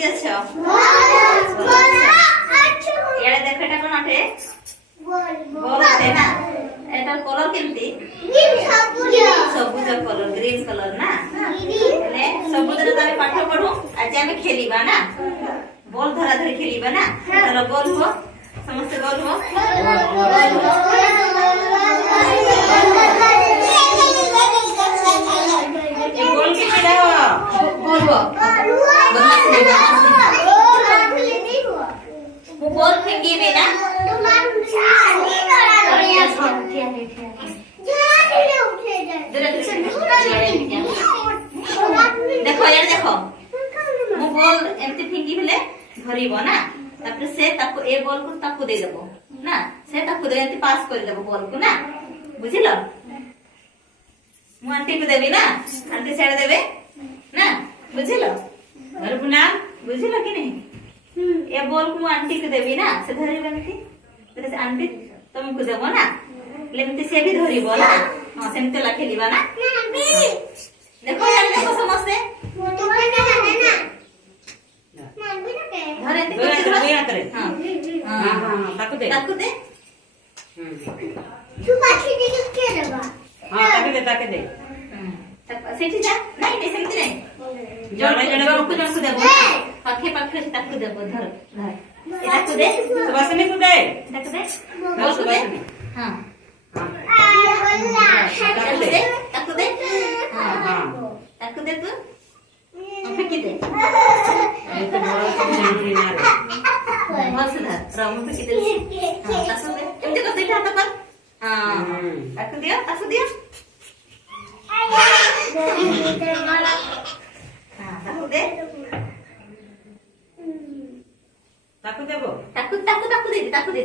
କେମିତି ଅଛ? ଇଆଡେ ଦେଖ ଏଟା କଣ ଅଟେ? ବଲ୍ ଅଟେ ନା? ଏଟା କଲର କେମିତି? ସବୁଜ କଲର, ଗ୍ରୀନ କଲର ନା? ହେଲେ ସବୁଦିନ ତ ଆମେ ପାଠ ପଢୁ, ଆଜି ଆମେ ଖେଳିବା ନା? ବଲ୍ ଧରା ଧରି ଖେଳିବା ନା? ଧର ବଲ୍ ହୁଅ, ସମସ୍ତେ ବଲ୍ ହୁଅ। बॉल के खेला बॉल वो बॉल फेंकी भी ना देखो यार देखो मु बॉल एमती फेंकी बेले धरिबो ना तापर से ताको ए बॉल को ताको दे देबो ना से ताको दे एमती पास कर देबो बॉल को ना बुझिलो मु आंटी को देबी ना आंटी सेड देबे ना बुझिलो और बुना बुझिलो कि नहीं ए बॉल को मु आंटी को देबी ना से धरिबो एमती से आंटी तुमको देबो ना लेमती से भी धरिबो ना हां सेमते ला खेलिबा ना देखो यार देखो समझते धरे करे हां हां ताको दे तू पाछी दे के देबा हां ताके दे सेठी जा नहीं नहीं सेठी नहीं जो को देबो पाखे पाखे से ताको देबो धर ताको दे सुभाषनी को दे ताको दे हां ताको दे हां हां ताको दे तू फेंकी दे ये तो बड़ा जानी ना बस धर राम फेंकी दे हां ताको दे एमती कर दे हाथ पर हां ताको दिया ताको दे ताको देबो ताको दे